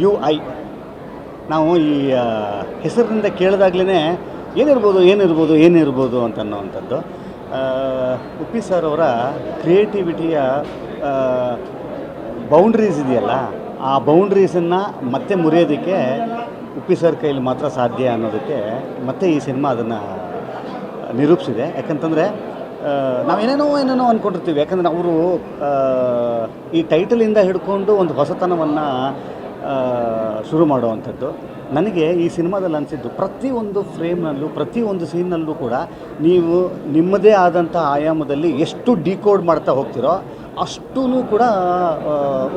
You I. ನಾವು ಈ ಹೆಸರಿನಿಂದ ಕೇಳಿದಾಗ್ಲೇ ಏನಿರ್ಬೋದು ಏನಿರ್ಬೋದು ಏನಿರ್ಬೋದು ಅಂತ ಅನ್ನೋವಂಥದ್ದು ಆ, ಉಪ್ಪಿ ಸರ್ ಅವರ ಕ್ರಿಯೇಟಿವಿಟಿಯ ಬೌಂಡ್ರೀಸ್ ಇದೆಯಲ್ಲ ಆ ಬೌಂಡ್ರೀಸನ್ನು ಮತ್ತೆ ಮುರಿಯೋದಕ್ಕೆ ಉಪ್ಪಿ ಸರ್ ಕೈಲಿ ಮಾತ್ರ ಸಾಧ್ಯ ಅನ್ನೋದಕ್ಕೆ ಮತ್ತೆ ಈ ಸಿನಿಮಾ ಅದನ್ನು ನಿರೂಪಿಸಿದೆ. ಯಾಕಂತಂದರೆ ನಾವೇನೇನೋ ಏನೇನೋ ಅಂದ್ಕೊಂಡಿರ್ತೀವಿ ಯಾಕಂದರೆ ಅವರು ಈ ಟೈಟಲಿಂದ ಹಿಡ್ಕೊಂಡು ಒಂದು ಹೊಸತನವನ್ನು ಶುರು ಮಾಡುವಂಥದ್ದು. ನನಗೆ ಈ ಸಿನಿಮಾದಲ್ಲಿ ಅನಿಸಿದ್ದು ಪ್ರತಿಯೊಂದು ಫ್ರೇಮ್ನಲ್ಲೂ, ಪ್ರತಿಯೊಂದು ಸೀನ್ನಲ್ಲೂ ಕೂಡ ನೀವು ನಿಮ್ಮದೇ ಆದಂಥ ಆಯಾಮದಲ್ಲಿ ಎಷ್ಟು ಡಿಕೋಡ್ ಮಾಡ್ತಾ ಹೋಗ್ತಿರೋ ಅಷ್ಟೂ ಕೂಡ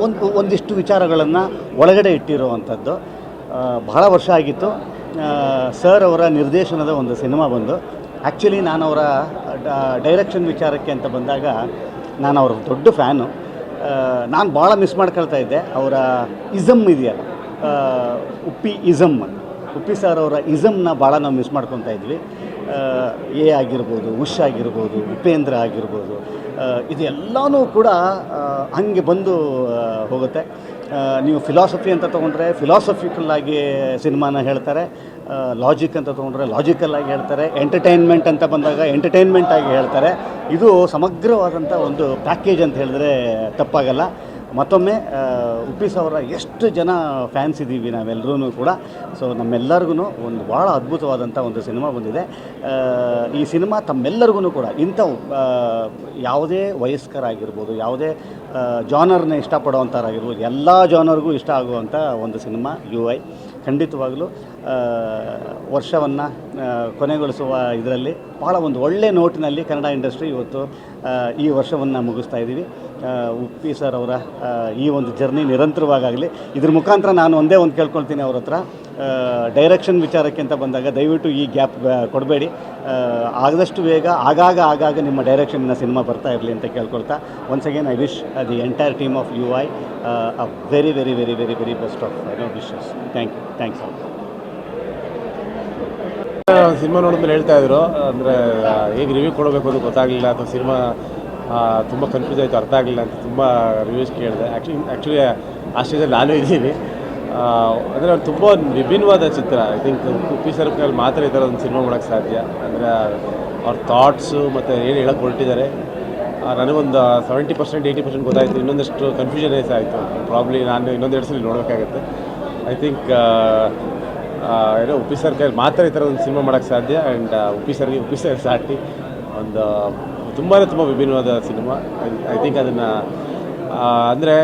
ಒಂದು, ಒಂದಿಷ್ಟು ವಿಚಾರಗಳನ್ನು ಒಳಗಡೆ ಇಟ್ಟಿರುವಂಥದ್ದು. ಬಹಳ ವರ್ಷ ಆಗಿತ್ತು. ಸರ್ ಅವರ ನಿರ್ದೇಶನದ ಒಂದು ಸಿನಿಮಾ ಬಂದು. ಆ್ಯಕ್ಚುಲಿ ನಾನು ಅವರ ಡೈರೆಕ್ಷನ್ ವಿಚಾರಕ್ಕೆ ಅಂತ ಬಂದಾಗ ನಾನು ಅವ್ರ ದೊಡ್ಡ ಫ್ಯಾನು. ನಾನು ಭಾಳ ಮಿಸ್ ಮಾಡ್ಕೊಳ್ತಾ ಇದ್ದೆ. ಅವರ ಇಸಮ್ ಇದೆಯಲ್ಲ ಉಪ್ಪಿ ಇಸಮ್ ಉಪ್ಪಿ ಸರ್ ಅವರ ಇಸಮ್ನ ಭಾಳ ನಾವು ಮಿಸ್ ಮಾಡ್ಕೊತಾ ಇದ್ವಿ. ಎ ಆಗಿರ್ಬೋದು, ಉಷ್ ಆಗಿರ್ಬೋದು, ಉಪೇಂದ್ರ ಆಗಿರ್ಬೋದು ಇದೆಲ್ಲನೂ ಕೂಡ ಹಂಗೆ ಬಂದು ಹೋಗುತ್ತೆ. ನೀವು ಫಿಲಾಸಫಿ ಅಂತ ತೊಗೊಂಡ್ರೆ ಫಿಲಾಸಫಿಕಲ್ ಆಗಿ ಸಿನಿಮಾನ ಹೇಳ್ತಾರೆ. ಲಾಜಿಕ್ ಅಂತ ತೊಗೊಂಡ್ರೆ ಲಾಜಿಕಲ್ ಆಗಿ ಹೇಳ್ತಾರೆ ಎಂಟರ್ಟೈನ್ಮೆಂಟ್ ಅಂತ ಬಂದಾಗ ಎಂಟರ್ಟೈನ್ಮೆಂಟ್ ಆಗಿ ಹೇಳ್ತಾರೆ. ಇದು ಸಮಗ್ರವಾದಂಥ ಒಂದು ಪ್ಯಾಕೇಜ್ ಅಂತ ಹೇಳಿದ್ರೆ ತಪ್ಪಾಗಲ್ಲ. ಮತ್ತೊಮ್ಮೆ ಉಪೀಸ್ ಅವರ ಎಷ್ಟು ಜನ ಫ್ಯಾನ್ಸ್ ಇದ್ದೀವಿ ನಾವೆಲ್ಲರೂ ಕೂಡ. ಸೊ ನಮ್ಮೆಲ್ಲರಿಗೂ ಒಂದು ಭಾಳ ಅದ್ಭುತವಾದಂಥ ಒಂದು ಸಿನಿಮಾ ಬಂದಿದೆ. ಈ ಸಿನಿಮಾ ತಮ್ಮೆಲ್ಲರಿಗೂ ಕೂಡ, ಇಂಥ ಯಾವುದೇ ವಯಸ್ಕರಾಗಿರ್ಬೋದು, ಯಾವುದೇ ಜಾನರ್ನ ಇಷ್ಟಪಡುವಂಥವ್ರಾಗಿರ್ಬೋದು ಎಲ್ಲ ಜಾನರ್ಗೂ ಇಷ್ಟ ಆಗುವಂಥ ಒಂದು ಸಿನಿಮಾ ಯು ಐ ಖಂಡಿತವಾಗಲೂ ವರ್ಷವನ್ನು ಕೊನೆಗೊಳಿಸುವ ಇದರಲ್ಲಿ ಭಾಳ ಒಂದು ಒಳ್ಳೆ ನೋಟಿನಲ್ಲಿ ಕನ್ನಡ ಇಂಡಸ್ಟ್ರಿ ಇವತ್ತು ಈ ವರ್ಷವನ್ನು ಮುಗಿಸ್ತಾ ಇದ್ದೀವಿ. ಉಪ್ಪಿ ಸರ್ ಅವರ ಈ ಒಂದು ಜರ್ನಿ ನಿರಂತರವಾಗಲಿ ಇದ್ರ ಮುಖಾಂತರ ನಾನು ಒಂದೇ ಒಂದು ಕೇಳ್ಕೊಳ್ತೀನಿ ಅವ್ರ ಹತ್ರ. ಡೈರೆಕ್ಷನ್ ವಿಚಾರಕ್ಕೆ ಅಂತ ಬಂದಾಗ ದಯವಿಟ್ಟು ಈ ಗ್ಯಾಪ್ ಕೊಡಬೇಡಿ. ಆದಷ್ಟು ಬೇಗ, ಆಗಾಗ ಆಗಾಗ ನಿಮ್ಮ ಡೈರೆಕ್ಷನ್ನ ಸಿನಿಮಾ ಬರ್ತಾ ಇರಲಿ ಅಂತ ಕೇಳ್ಕೊಳ್ತಾ once again I wish the entire team of U I a very very very very very best of I know wishes thank you thanks all cinema ನೋಡಿದ್ಮೇಲೆ ಹೇಳ್ತಾ ಇದ್ರು, ಅಂದರೆ ಹೇಗೆ ರಿವ್ಯೂ ಕೊಡಬೇಕು ಅಂತ ಗೊತ್ತಾಗಲಿಲ್ಲ, ಅಥವಾ ಸಿನಿಮಾ ತುಂಬ ಕನ್ಫ್ಯೂಸ್ ಆಯಿತು, ಅರ್ಥ ಆಗಲಿಲ್ಲ ಅಂತ ತುಂಬ ರಿವ್ಯೂಸ್ ಕೇಳಿದೆ. ಆ್ಯಕ್ಚುಲಿ ಆ್ಯಕ್ಚುಲಿ ಆ ಸ್ಟೇಜಲ್ಲಿ ನಾನು ಇದ್ದೀನಿ. ಅಂದರೆ ತುಂಬ ವಿಭಿನ್ನವಾದ ಚಿತ್ರ. ಐ ಥಿಂಕ್ ಕುಪ್ಪಿ ಸರ್ಕಲ್ ಮಾತ್ರ ಈ ಥರ ಒಂದು ಸಿನಿಮಾ ಮಾಡೋಕ್ಕೆ ಸಾಧ್ಯ. ಅಂದರೆ ಅವ್ರ ಥಾಟ್ಸು ಮತ್ತು ಏನು ಹೇಳಕ್ಕೆ ಹೊರಟಿದ್ದಾರೆ. ನನಗೊಂದು ಸೆವೆಂಟಿ ಪರ್ಸೆಂಟ್ ಏಯ್ಟಿ ಪರ್ಸೆಂಟ್ ಗೊತ್ತಾಯಿತು. ಇನ್ನೊಂದಷ್ಟು ಕನ್ಫ್ಯೂಷನ್ ಆಯಿತು. ಪ್ರಾಬ್ಲಿ ನಾನು ಇನ್ನೊಂದು ಎರಡು ಸಲ ನೋಡಬೇಕಾಗತ್ತೆ. ಐ ಥಿಂಕ್ ಏನೋ ಉಪ್ಪಿ ಸರ್ ಕೈಯಲ್ಲಿ ಮಾತ್ರ ಈ ಥರ ಒಂದು ಸಿನಿಮಾ ಮಾಡೋಕ್ಕೆ ಸಾಧ್ಯ. ಆ್ಯಂಡ್ ಉಪ್ಪಿ ಸರ್ಗೆ, ಉಪ್ಪಿ ಸರ್ ಸಾಟಿ ಒಂದು ತುಂಬಾ ತುಂಬ ವಿಭಿನ್ನವಾದ ಸಿನಿಮಾ ಐ ಥಿಂಕ್ ಅದನ್ನು ಅಂದರೆ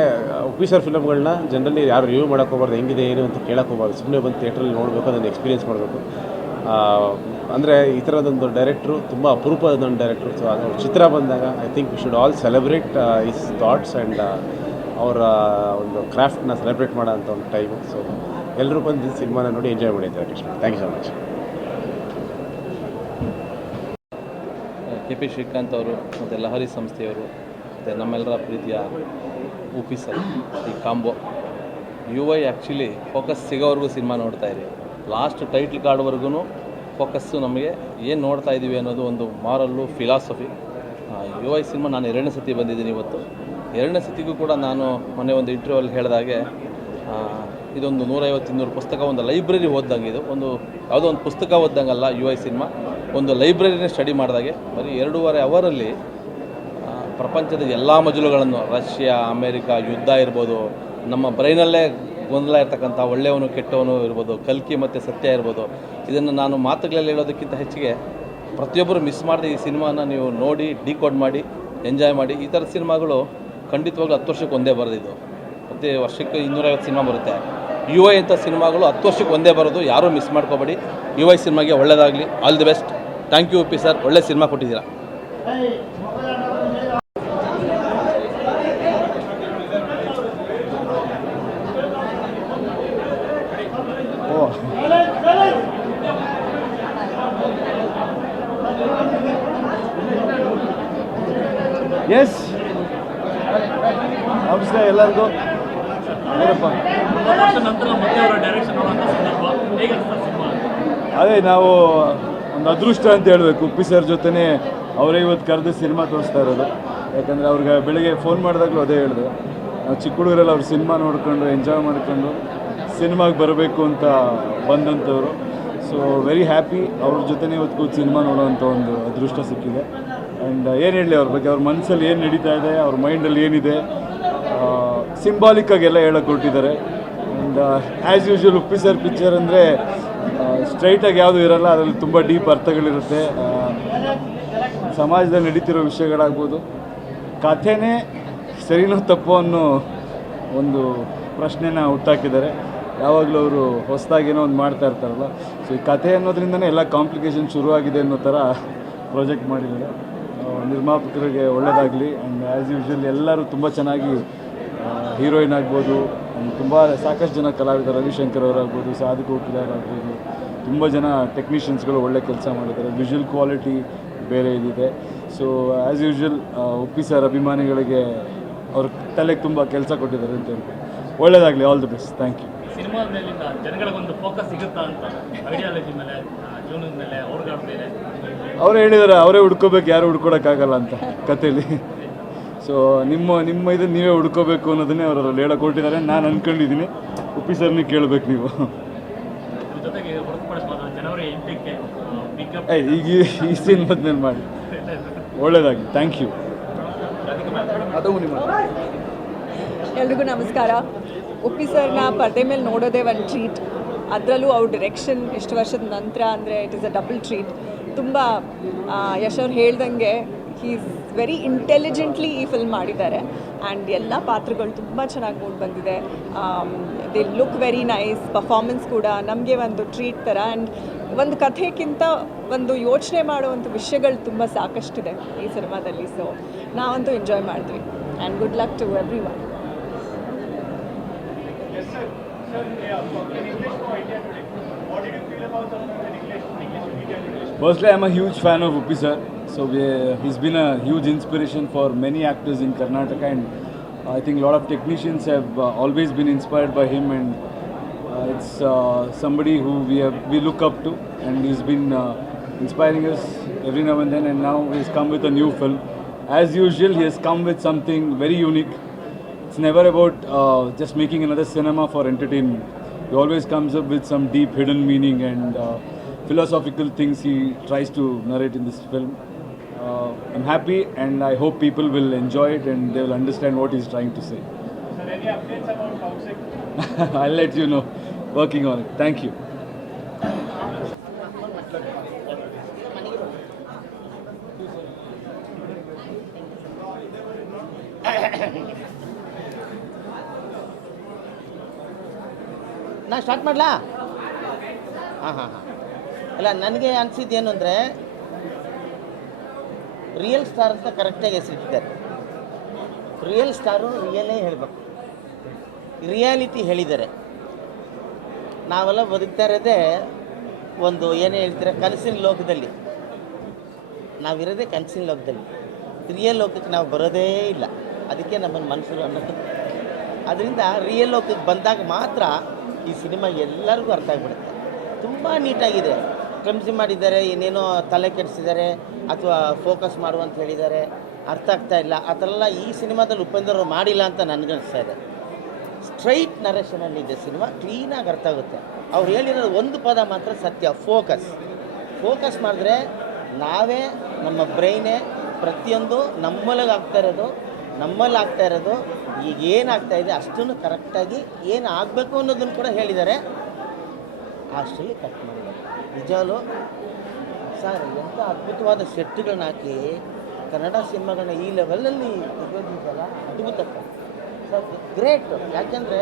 ಉಪ್ಪಿ ಸರ್ ಫಿಲಮ್ಗಳನ್ನ ಜನರಲಿ ಯಾರು ರಿವ್ಯೂ ಮಾಡೋಕೆ ಹೋಗ್ಬಾರ್ದು, ಹೆಂಗಿದೆ, ಏನು ಅಂತ ಕೇಳಕ್ಕೆ ಹೋಗ್ಬಾರ್ದು. ಸುಮ್ಮನೆ ಬಂದು ಥಿಯೇಟ್ರಲ್ಲಿ ನೋಡಬೇಕು, ಅದನ್ನು ಎಕ್ಸ್ಪೀರಿಯನ್ಸ್ ಮಾಡಬೇಕು. ಅಂದರೆ ಈ ಥರದೊಂದು ಡೈರೆಕ್ಟ್ರು ತುಂಬ ಅಪರೂಪದೊಂದು ಡೈರೆಕ್ಟ್ರು ಸೊ ಅದು ಚಿತ್ರ ಬಂದಾಗ I think we should all celebrate his thoughts and ಅವರ ಒಂದು ಕ್ರಾಫ್ಟ್ನ ಸೆಲೆಬ್ರೇಟ್ ಮಾಡೋ ಅಂಥ ಒಂದು ಟೈಮು ಸೊ ಎಲ್ಲರೂ ಬಂದು ಸಿನಿಮಾನ ನೋಡಿ ಎಂಜಾಯ್ ಮಾಡಿದ್ದಾರೆ Krishna? Thank you so much K P Srikanth ಅವರು ಮತ್ತು ಲಹರಿ ಸಂಸ್ಥೆಯವರು ಮತ್ತು ನಮ್ಮೆಲ್ಲರ ಪ್ರೀತಿಯ ಸರ್ ಈ combo. U I actually focus ಸಿಗೋವರೆಗೂ cinema ನೋಡ್ತಾ ಇರಿ ಲಾಸ್ಟ್ ಟೈಟ್ಲ್ ಕಾರ್ಡ್ವರೆಗೂ ಫೋಕಸ್ಸು ನಮಗೆ ಏನು ನೋಡ್ತಾ ಇದ್ದೀವಿ ಅನ್ನೋದು ಒಂದು moral philosophy U I cinema ನಾನು ಎರಡನೇ ಸತಿ ಬಂದಿದ್ದೀನಿ ಇವತ್ತು. ಎರಡನೇ ಸತಿಗೂ ಕೂಡ ನಾನು ಮೊನ್ನೆ ಒಂದು ಇಂಟರ್ವ್ಯೂವಲ್ಲಿ ಹೇಳಿದಾಗೆ ಇದೊಂದು ನೂರೈವತ್ತು ಇನ್ನೂರು ಪುಸ್ತಕ, ಒಂದು ಲೈಬ್ರರಿ ಓದ್ದಂಗೆ ಇದು. ಒಂದು, ಯಾವುದೋ ಒಂದು ಪುಸ್ತಕ ಓದ್ದಂಗಲ್ಲ ಯು ಐ ಸಿನಿಮಾ. ಒಂದು ಲೈಬ್ರರಿನೇ ಸ್ಟಡಿ ಮಾಡಿದಾಗೆ. ಬರೀ ಎರಡೂವರೆ ಅವರಲ್ಲಿ ಪ್ರಪಂಚದ ಎಲ್ಲ ಮಜಲುಗಳನ್ನು, ರಷ್ಯಾ, ಅಮೇರಿಕಾ, ಯುದ್ಧ ಇರ್ಬೋದು, ನಮ್ಮ ಬ್ರೈನಲ್ಲೇ ಗೊಂದಲ ಇರ್ತಕ್ಕಂಥ ಒಳ್ಳೆಯವನು, ಕೆಟ್ಟವನು ಇರ್ಬೋದು, ಕಲ್ಕಿ ಮತ್ತು ಸತ್ಯ ಇರ್ಬೋದು. ಇದನ್ನು ನಾನು ಮಾತುಗಳಲ್ಲಿ ಹೇಳೋದಕ್ಕಿಂತ ಹೆಚ್ಚಿಗೆ ಪ್ರತಿಯೊಬ್ಬರು ಮಿಸ್ ಮಾಡದೆ ಈ ಸಿನಿಮಾನ ನೀವು ನೋಡಿ, ಡಿಕೋಡ್ ಮಾಡಿ, ಎಂಜಾಯ್ ಮಾಡಿ, ಈ ಥರ ಸಿನಿಮಾಗಳು ಖಂಡಿತವಾಗ್ಲೂ ಹತ್ತು ವರ್ಷಕ್ಕೆ ಒಂದೇ ಬರೋದಿದು ಪ್ರತಿ ವರ್ಷಕ್ಕೆ ಇನ್ನೂರೈವತ್ತು ಸಿನಿಮಾ ಬರುತ್ತೆ. ಯು ಐ ಅಂತ ಸಿನಿಮಾಗಳು ಹತ್ತು ವರ್ಷಕ್ಕೆ ಒಂದೇ ಬರೋದು, ಯಾರೂ ಮಿಸ್ ಮಾಡ್ಕೋಬೇಡಿ. ಯು ಐ ಸಿನಿಮಾಗೆ ಒಳ್ಳೆಯದಾಗಲಿ all the best thank you P sir ಒಳ್ಳೆ ಸಿನಿಮಾ ಕೊಟ್ಟಿದ್ದೀರಾ. ಎಸ್ ನಮಸ್ಕಾರ ಎಲ್ಲರಿಗೂ. ಏನಪ್ಪ? ಅದೇ ನಾವು ಒಂದು ಅದೃಷ್ಟ ಅಂತ ಹೇಳಬೇಕು. ಉಪ್ಪಿ ಸರ್ ಜೊತೆನೇ ಅವರೇ ಇವತ್ತು ಕರೆದು ಸಿನಿಮಾ ತೋರಿಸ್ತಾ ಇರೋದು. ಯಾಕಂದರೆ ಅವ್ರಿಗೆ ಬೆಳಿಗ್ಗೆ ಫೋನ್ ಮಾಡಿದಾಗಲೂ ಅದೇ ಹೇಳಿದೆ. ನಾವು ಚಿಕ್ಕ ಹುಡುಗರಲ್ಲಿ ಅವ್ರು ಸಿನಿಮಾ ನೋಡ್ಕೊಂಡು ಎಂಜಾಯ್ ಮಾಡ್ಕೊಂಡು ಸಿನಿಮಾಗೆ ಬರಬೇಕು ಅಂತ ಬಂದಂಥವ್ರು. ಸೊ ವೆರಿ ಹ್ಯಾಪಿ ಅವ್ರ ಜೊತೆನೇ ಇವತ್ತು ಕೂತು ಸಿನಿಮಾ ನೋಡೋವಂಥ ಒಂದು ಅದೃಷ್ಟ ಸಿಕ್ಕಿದೆ. ಆ್ಯಂಡ್ ಏನು ಹೇಳಲಿ ಅವ್ರ ಬಗ್ಗೆ? ಅವ್ರ ಮನಸ್ಸಲ್ಲಿ ಏನು ನಡೀತಾ ಇದೆ? ಅವ್ರ ಮೈಂಡಲ್ಲಿ ಏನಿದೆ? ಸಿಂಬಾಲಿಕ್ಕಾಗಿ ಎಲ್ಲ ಹೇಳಕ್ಕೆ ಕೊಟ್ಟಿದ್ದಾರೆ and as usual Uppi sir picture ಅಂದರೆ ಸ್ಟ್ರೈಟಾಗಿ ಯಾವುದೂ ಇರಲ್ಲ, ಅದರಲ್ಲಿ ತುಂಬ ಡೀಪ್ ಅರ್ಥಗಳಿರುತ್ತೆ. ಸಮಾಜದಲ್ಲಿ ನಡೀತಿರೋ ವಿಷಯಗಳಾಗ್ಬೋದು. ಕಥೆನೇ ಸರಿನೋ ತಪ್ಪು ಅನ್ನೋ ಒಂದು ಪ್ರಶ್ನೆನ ಹುಟ್ಟಾಕಿದ್ದಾರೆ. ಯಾವಾಗಲೂ ಅವರು ಹೊಸದಾಗಿ ಏನೋ ಒಂದು ಮಾಡ್ತಾ ಇರ್ತಾರಲ್ಲ. ಸೊ ಈ ಕಥೆ ಅನ್ನೋದ್ರಿಂದನೇ ಎಲ್ಲ ಕಾಂಪ್ಲಿಕೇಶನ್ ಶುರುವಾಗಿದೆ ಅನ್ನೋ ಥರ ಪ್ರಾಜೆಕ್ಟ್ ಮಾಡಿದ್ದಾರೆ. ನಿರ್ಮಾಪಕರಿಗೆ ಒಳ್ಳೆಯದಾಗಲಿ ಆ್ಯಂಡ್ ಆ್ಯಸ್ ಯೂಶ್ವಲ್ ಎಲ್ಲರೂ ತುಂಬ ಚೆನ್ನಾಗಿ ಹೀರೋಯಿನ್ ಆಗ್ಬೋದು ತುಂಬ ಸಾಕಷ್ಟು ಜನ ಕಲಾವಿದ ರವಿಶಂಕರ್ ಅವರಾಗ್ಬೋದು, ಸಾಧು ಆಗ್ಬೋದು ತುಂಬ ಜನ ಟೆಕ್ನಿಷಿಯನ್ಸ್ಗಳು ಒಳ್ಳೆ ಕೆಲಸ ಮಾಡಿದ್ದಾರೆ. ವಿಜುವಲ್ ಕ್ವಾಲಿಟಿ ಬೇರೆ ಇದಿದೆ. So as usual Uppi sir ಅಭಿಮಾನಿಗಳಿಗೆ ಅವ್ರ ತಲೆಗೆ ತುಂಬ ಕೆಲಸ ಕೊಟ್ಟಿದ್ದಾರೆ ಅಂತ ಹೇಳ್ಬೋದು. ಒಳ್ಳೆಯದಾಗಲಿ all the best thank you ಸಿನಿಮಾದ ಜನಗಳ ಜನಗಳಿಗೊಂದು ಫೋಕಸ್ ಸಿಗುತ್ತಾ ಅಂತ? ಐಡಿಯಾಲಜಿ ಮೇಲೆ ಜೀವನದ ಮೇಲೆ ಅವ್ರಗಳ ಮೇಲೆ ಅವರೇ ಹೇಳಿದ್ದಾರೆ ಅವರೇ ಹುಡ್ಕೋಬೇಕು ಯಾರು ಹುಡ್ಕೊಡೋಕ್ಕಾಗಲ್ಲ ಅಂತ ಕಥೆಯಲ್ಲಿ ಸೊ ನಿಮ್ಮ ನಿಮ್ಮ ಇದನ್ನು ನೀವೇ ಹುಡ್ಕೋಬೇಕು ಅನ್ನೋದನ್ನೇ ಅವರು ಲೇಡ ಹೇಳಕ್ಕೆ ಕೊಟ್ಟಿದ್ದಾರೆ ನಾನು ಅಂದ್ಕೊಂಡಿದ್ದೀನಿ ಉಪ್ಪಿ ಸರ್ನೇ ಕೇಳಬೇಕು ನೀವು. ಈಗ ಈ- ಸೀನ್ ಸಿನಿಮಾದ ಮೇಲೆ ಮಾಡಿ. ಒಳ್ಳೆಯದಾಗಿ ಥ್ಯಾಂಕ್ ಯು ಎಲ್ರಿಗೂ ನಮಸ್ಕಾರ. ಉಪ್ಪಿ ಸರ್ನ ಪರದೆ ಮೇಲೆ ನೋಡೋದೇ ಒಂದು ಟ್ರೀಟ್ ಅದರಲ್ಲೂ ಅವ್ರ ಡಿರೆಕ್ಷನ್ ಇಷ್ಟು ವರ್ಷದ ನಂತರ ಅಂದರೆ it is a double treat ತುಂಬ ಯಶ್ ಅವ್ರು ಹೇಳ್ದಂಗೆ ಈಸ್ ವೆರಿ ಇಂಟೆಲಿಜೆಂಟ್ಲಿ ಈ ಫಿಲ್ಮ್ ಮಾಡಿದ್ದಾರೆ. ಆ್ಯಂಡ್ ಎಲ್ಲ ಪಾತ್ರಗಳು ತುಂಬ ಚೆನ್ನಾಗಿ ಮೂಡ್ ಬಂದಿದೆ. The look very nice performance ಕೂಡ ನಮಗೆ ಒಂದು ಟ್ರೀಟ್ ಥರ. ಆ್ಯಂಡ್ ಒಂದು ಕಥೆಗಿಂತ ಒಂದು ಯೋಚನೆ ಮಾಡುವಂಥ ವಿಷಯಗಳು ತುಂಬ ಸಾಕಷ್ಟಿದೆ ಈ ಸಿನಿಮಾದಲ್ಲಿ. ಸೊ ನಾವಂತೂ ಎಂಜಾಯ್ ಮಾಡಿದ್ವಿ and good luck to everyone Firstly, I'm a huge fan of Uppi sir. So we, he's been a huge inspiration for many actors in Karnataka, and I think a lot of technicians have uh, always been inspired by him. And uh, it's uh, somebody who we have we look up to, and he's been uh, inspiring us every now and then. And now he's come with a new film. As usual, he has come with something very unique. It's never about uh, just making another cinema for entertainment. He always comes up with some deep hidden meaning and uh, philosophical things he tries to narrate in this film. Uh, I'm happy and I hope people will enjoy it and they will understand what he's trying to say. I'll let you know. Working on it. Thank you. ನಾ start ಮಾಡಲಾ ಹಾಂ ಹಾಂ ಹಾಂ ಅಲ್ಲ, ನನಗೆ ಅನಿಸಿದ್ದೇನು ಅಂದರೆ real star ಅಂತ ಕರೆಕ್ಟಾಗಿ ಹೆಸರಿಟ್ಟಿದ್ದಾರೆ. ರಿಯಲ್ ಸ್ಟಾರು ರಿಯಲೇ ಹೇಳಬೇಕು. ರಿಯಾಲಿಟಿ ಹೇಳಿದ್ದಾರೆ. ನಾವೆಲ್ಲ ಬದುಕ್ತಾ ಇರೋದೇ ಒಂದು ಏನು ಹೇಳ್ತಾರೆ, ಕನಸಿನ ಲೋಕದಲ್ಲಿ. ನಾವಿರೋದೇ ಕನಸಿನ ಲೋಕದಲ್ಲಿ. ರಿಯಲ್ ಲೋಕಕ್ಕೆ ನಾವು ಬರೋದೇ ಇಲ್ಲ. ಅದಕ್ಕೆ ನಮ್ಮನ್ನು ಮನಸ್ಸು ಅನ್ನೋದು. ಅದರಿಂದ ರಿಯಲ್ ಲೋಕಕ್ಕೆ ಬಂದಾಗ ಮಾತ್ರ ಈ ಸಿನಿಮಾ ಎಲ್ಲರಿಗೂ ಅರ್ಥ ಆಗಿಬಿಡುತ್ತೆ. ತುಂಬ ನೀಟಾಗಿದೆ ಕ್ಲಮ್ಸಿ ಮಾಡಿದ್ದಾರೆ, ಏನೇನೋ ತಲೆ ಕೆಡಿಸಿದ್ದಾರೆ ಅಥವಾ ಫೋಕಸ್ ಮಾಡು ಅಂತ ಹೇಳಿದ್ದಾರೆ. ಅರ್ಥ ಆಗ್ತಾ ಇಲ್ಲ. ಆ ಥರ ಎಲ್ಲ ಈ ಸಿನಿಮಾದಲ್ಲಿ ಉಪೇಂದ್ರ ಮಾಡಿಲ್ಲ ಅಂತ ನನಗನ್ನಿಸ್ತಾ ಇದೆ. ಸ್ಟ್ರೈಟ್ ನರೇಷನಲ್ಲಿ ಇದೆ ಸಿನಿಮಾ ಕ್ಲೀನಾಗಿ ಅರ್ಥ ಆಗುತ್ತೆ. ಅವ್ರು ಹೇಳಿರೋದು ಒಂದು ಪದ ಮಾತ್ರ ಸತ್ಯ ಫೋಕಸ್ ಫೋಕಸ್ ಮಾಡಿದ್ರೆ ನಾವೇ, ನಮ್ಮ ಬ್ರೈನೇ ಪ್ರತಿಯೊಂದು ನಮ್ಮಲ್ಲಿ ಆಗ್ತಾ ಇರೋದು, ನಮ್ಮಲ್ಲಿ ಆಗ್ತಾ ಇರೋದು, ಈಗ ಏನಾಗ್ತಾ ಇದೆ ಅಷ್ಟನ್ನು ಕರೆಕ್ಟಾಗಿ ಏನು ಆಗಬೇಕು ಅನ್ನೋದನ್ನು ಕೂಡ ಹೇಳಿದ್ದಾರೆ. ಅಷ್ಟರಲ್ಲಿ ಕಟ್ ಮಾಡಿದ್ದಾರೆ ನಿಜವಾಗ್ಲೂ ಸರ್ ಎಂಥ ಅದ್ಭುತವಾದ ಸೆಟ್ಗಳನ್ನ ಹಾಕಿ ಕನ್ನಡ ಸಿನಿಮಾಗಳನ್ನ ಈ ಲೆವೆಲಲ್ಲಿ ತೆಗೆದಿದ್ದಲ್ಲ ಅದ್ಭುತ ಸರ್, ಗ್ರೇಟ್. ಯಾಕೆಂದರೆ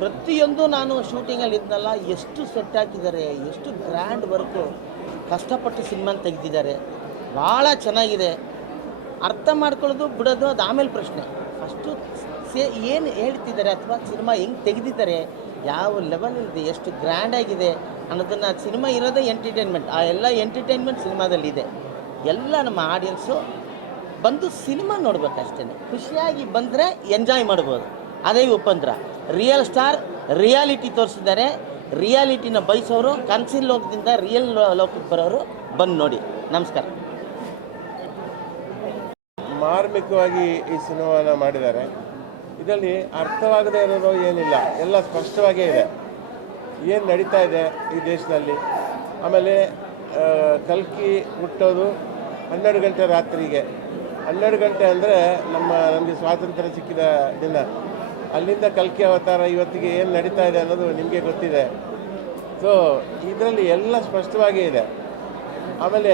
ಪ್ರತಿಯೊಂದು ನಾನು ಶೂಟಿಂಗಲ್ಲಿ ಇದ್ನಲ್ಲ, ಎಷ್ಟು ಸೆಟ್ ಹಾಕಿದ್ದಾರೆ, ಎಷ್ಟು ಗ್ರ್ಯಾಂಡ್ ವರ್ಕು ಕಷ್ಟಪಟ್ಟು ಸಿನಿಮಾನ ತೆಗೆದಿದ್ದಾರೆ. ಭಾಳ ಚೆನ್ನಾಗಿದೆ. ಅರ್ಥ ಮಾಡ್ಕೊಳ್ಳೋದು, ಬಿಡೋದು ಅದು ಆಮೇಲೆ ಪ್ರಶ್ನೆ. ಫಸ್ಟು ಸೇ, ಏನು ಹೇಳ್ತಿದ್ದಾರೆ ಅಥವಾ ಸಿನಿಮಾ ಹೆಂಗೆ ತೆಗೆದಿದ್ದಾರೆ, ಯಾವ ಲೆವೆಲ್ ಇದೆ, ಎಷ್ಟು ಗ್ರ್ಯಾಂಡ್ ಆಗಿದೆ ಅನ್ನೋದನ್ನು ಸಿನಿಮಾ ಇರೋದೇ ಎಂಟರ್ಟೈನ್ಮೆಂಟ್ ಆ ಎಲ್ಲ ಎಂಟರ್ಟೈನ್ಮೆಂಟ್ ಸಿನಿಮಾದಲ್ಲಿದೆ. ಎಲ್ಲ ನಮ್ಮ ಆಡಿಯನ್ಸು ಬಂದು ಸಿನಿಮಾ ನೋಡ್ಬೇಕಷ್ಟೇ ಖುಷಿಯಾಗಿ ಬಂದರೆ ಎಂಜಾಯ್ ಮಾಡ್ಬೋದು. ಅದೇ ಉಪೇಂದ್ರ. ರಿಯಲ್ ಸ್ಟಾರ್ ರಿಯಾಲಿಟಿ ತೋರಿಸಿದ್ದಾರೆ. ರಿಯಾಲಿಟಿನ ಬಯಸೋರು, ಕನ್ಸಿಲ್ ಲೋಕದಿಂದ ರಿಯಲ್ ಲೋಕಕ್ಕೆ ಬರೋರು ಬಂದು ನೋಡಿ. ನಮಸ್ಕಾರ. ಮಾರ್ಮಿಕವಾಗಿ ಈ ಸಿನಿಮಾನ ಮಾಡಿದ್ದಾರೆ. ಇದರಲ್ಲಿ ಅರ್ಥವಾಗದೇ ಇರೋದು ಏನಿಲ್ಲ. ಎಲ್ಲ ಸ್ಪಷ್ಟವಾಗೇ ಇದೆ. ಏನು ನಡೀತಾ ಇದೆ ಈ ದೇಶದಲ್ಲಿ? ಆಮೇಲೆ ಕಲ್ಕಿ ಹುಟ್ಟೋದು ಹನ್ನೆರಡು ಗಂಟೆ ರಾತ್ರಿಗೆ. ಹನ್ನೆರಡು ಗಂಟೆ ಅಂದರೆ ನಮ್ಮ ನಮಗೆ ಸ್ವಾತಂತ್ರ್ಯ ಸಿಕ್ಕಿದ ದಿನ. ಅಲ್ಲಿಂದ ಕಲ್ಕಿ ಅವತಾರ ಇವತ್ತಿಗೆ ಏನು ನಡೀತಾ ಇದೆ ಅನ್ನೋದು ನಿಮಗೆ ಗೊತ್ತಿದೆ. ಸೊ ಇದರಲ್ಲಿ ಎಲ್ಲ ಸ್ಪಷ್ಟವಾಗಿ ಇದೆ. ಆಮೇಲೆ